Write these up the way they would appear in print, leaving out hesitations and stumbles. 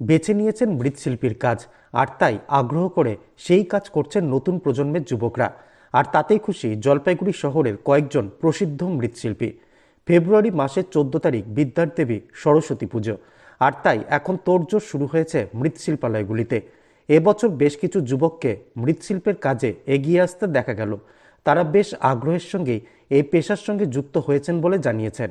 বেছে নিয়েছেন মৃৎশিল্পীর কাজ, আর তাই আগ্রহ করে সেই কাজ করছেন নতুন প্রজন্মের যুবকরা। আর তাতেই খুশি জলপাইগুড়ি শহরের কয়েকজন প্রসিদ্ধ মৃৎশিল্পী। ফেব্রুয়ারি মাসের 14 তারিখ বিদ্যাদেবী সরস্বতী পুজো, আর তাই এখন তোড়জোড় শুরু হয়েছে মৃৎশিল্পালয়গুলিতে। এবছর বেশ কিছু যুবককে মৃৎশিল্পের কাজে এগিয়ে আসতে দেখা গেল। তারা বেশ আগ্রহের সঙ্গেই এই পেশার সঙ্গে যুক্ত হয়েছেন বলে জানিয়েছেন।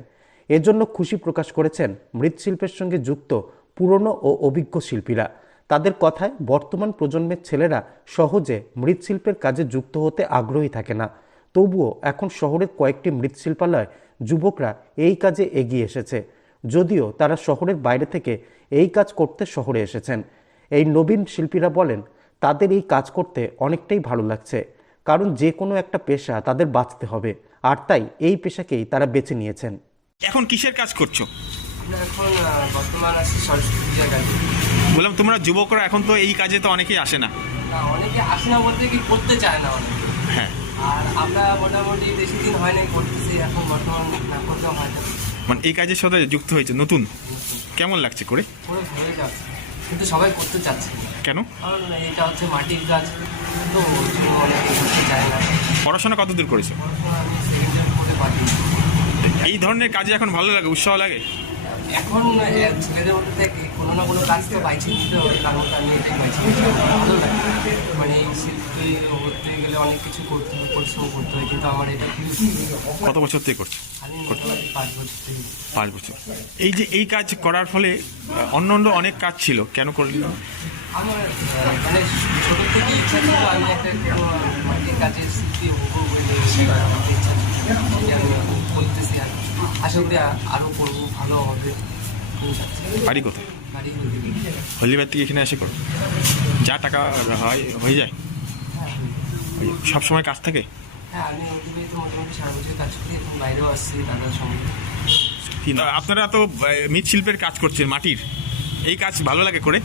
এজন্য খুশি প্রকাশ করেছেন মৃৎশিল্পের সঙ্গে যুক্ত পুরনো ও অভিজ্ঞ শিল্পীরা। তাদের কথায় বর্তমান প্রজন্মের ছেলেরা সহজে মৃৎশিল্পের কাজে যুক্ত হতে আগ্রহী থাকে না, তবুও এখন শহরের কয়েকটি মৃৎশিল্পালয় যুবকরা এই কাজে এগিয়ে এসেছে। যদিও তারা শহরের বাইরে থেকে এই কাজ করতে শহরে এসেছেন। এই নবীন শিল্পীরা বলেন তাদের এই কাজ করতে অনেকটাই ভালো লাগছে, কারণ যে কোনো একটা পেশা তাদের বাঁচতে হবে, আর তাই এই পেশাকেই তারা বেছে নিয়েছেন। এখন কিসের কাজ করছো? এখন বর্তমান আছে সরস্বতী পূজার কাজে। বললাম তোমরা যুবকরা এখন তো এই কাজে তো অনেকেই আসে না। অনেকে আসে না বলতে কি করতে চায় না অনেকে। হ্যাঁ, আর আমরা মোটামুটি বেশি দিন হয় নাই করতেছি, এখন বর্তমান না করলেও হয় না। মানে এই কাজের সাথে যুক্ত হয়েছে নতুন, কেমন লাগছে করে? পুরো হয়ে যাচ্ছে, কিন্তু সবাই করতে চাচ্ছে না। কেন? কারণ এটা হচ্ছে মাটির কাজ, তো ওই জন্য অনেকে করতে চায় না। পড়াশোনা কতদূর করেছো? পড়াশোনা আমি সেকেন্ড ইয়ার করে পারি। এই ধরনের কাজে এখন ভালো লাগে, উৎসাহ লাগে? এখন ছেলেদের মধ্যে থেকে কোনো না কোনো কাজ তো বাইছে নিতে হবে, কারণ আমি এটাই বাইছে নিতে ভালো লাগে। মানে এই শিল্পী হতে গেলে অনেক কিছু করতে হবে, পরিশ্রম করতে হয়, কিন্তু আমার এটা খুবই। কত বছর থেকে করছো? আমি মোটামুটি 5 বছর থেকে। 5 বছর। এই যে এই কাজ করার ফলে অন্য অন্য অনেক কাজ ছিল, কেন করলি না? আমার মানে ছোটো থেকে ইচ্ছা ছিল আমি একটা মাটির কাজের শিল্পী হবো বলে আমার ইচ্ছা ছিল, সেটা আমি করতেছি। আর আশা করি আরও করবো, ভালো হবে। বাড়ি কোথায়? বাড়ি হলদিবাড়ি থেকে এখানে এসে করো? যা টাকা হয় হয়ে যায়? সব সময় কাজ থাকে? হ্যাঁ, আমি ওদিকে তো মোটামুটি 4 বছর কাজ করি, এখন বাইরেও আসছি দাদার সঙ্গে। আপনারা তো মৃৎশিল্পের কাজ করছেন, মাটির এই কাজ ভালো লাগে করে?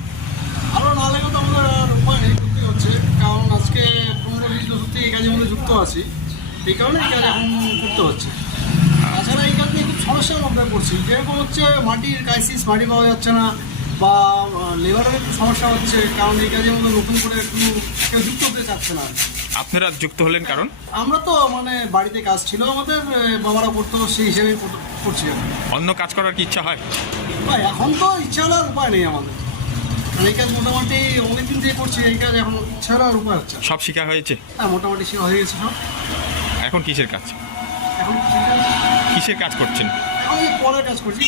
আরও না লাগে তো আমাদের আর উপায় নেই, করতে হচ্ছে। কারণ আজকে 15-20 বছর থেকে এই কাজের মধ্যে যুক্ত আছি, এই কারণে এই কাজ এখন করতে হচ্ছে। তাছাড়া এই কাজ নিয়ে খুব সমস্যার মধ্যে পড়ছি, যেরকম হচ্ছে মাটির ক্রাইসিস, মাটি পাওয়া যাচ্ছে না, বা লেবারের একটু সমস্যা হচ্ছে, কারণ এই কাজের মধ্যে নতুন করে একটু কেউ যুক্ত হতে চাচ্ছে না। আপনারা যুক্ত হলেন কারণ? আমরা তো মানে বাড়িতে কাজ ছিল আমাদের, বাবারা করতো, সেই হিসেবেই করছি। অন্য কাজ করার কি ইচ্ছা হয়? ভাই এখন তো ইচ্ছা হলে আর উপায় নেই আমাদের, কারণ এই কাজ মোটামুটি অনেকদিন দিয়ে করছি, এই কাজ এখন ইচ্ছা হলে আর উপায় হচ্ছে। সব শেখা হয়েছে? হ্যাঁ, মোটামুটি শেখা হয়ে গেছে সব। এখন কিসের কাজ? এখন কিসের কাজ করছেন? এখন এই পরের কাজ করছি,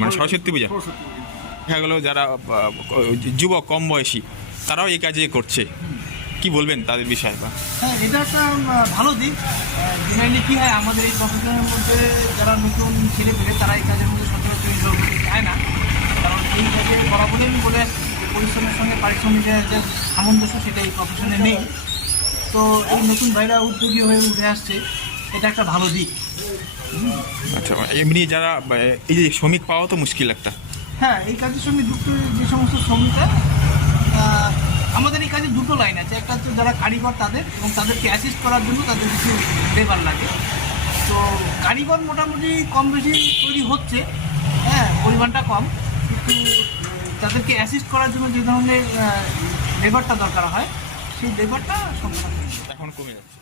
মানে সরস্বতী পূজা। সরস্বতী পূজা। দেখা গেলো যারা যুবক কম বয়সী তারাও এই কাজে করছে, কি বলবেন তাদের বিষয়ে? বা হ্যাঁ, এটা একটা ভালো দিক। জেনারেলি কী হয়, আমাদের এই প্রফেশনের মধ্যে যারা নতুন ছেলে পেলে তারা এই কাজের মধ্যে সচরাচর ইনভলভ হতে চায় না, কারণ এই কাজের বরাবরই আমি বলে আসছি যে পরিশ্রমের সঙ্গে পারিশ্রমিকের যে সামঞ্জস্য সেটা এই প্রফেশনে নেই। তো এই নতুন ভাইরা উদ্যোগী হয়ে উঠে আসছে, এটা একটা ভালো দিক। আচ্ছা, এমনি যারা এই যে শ্রমিক পাওয়া তো মুশকিল একটা। হ্যাঁ, এই কাজের সঙ্গে যুক্ত যে সমস্ত শ্রমিকরা, আমাদের এই কাজে দুটো লাইন আছে। একটা হচ্ছে যারা কারিগর তাদের, এবং তাদেরকে অ্যাসিস্ট করার জন্য তাদের কিছু লেবার লাগে। তো কারিগর মোটামুটি কম বেশি তৈরি হচ্ছে, হ্যাঁ, পরিমাণটা কম, কিন্তু তাদেরকে অ্যাসিস্ট করার জন্য যে ধরনের লেবারটা দরকার হয় সেই লেবারটা সব এখন কমে যাচ্ছে।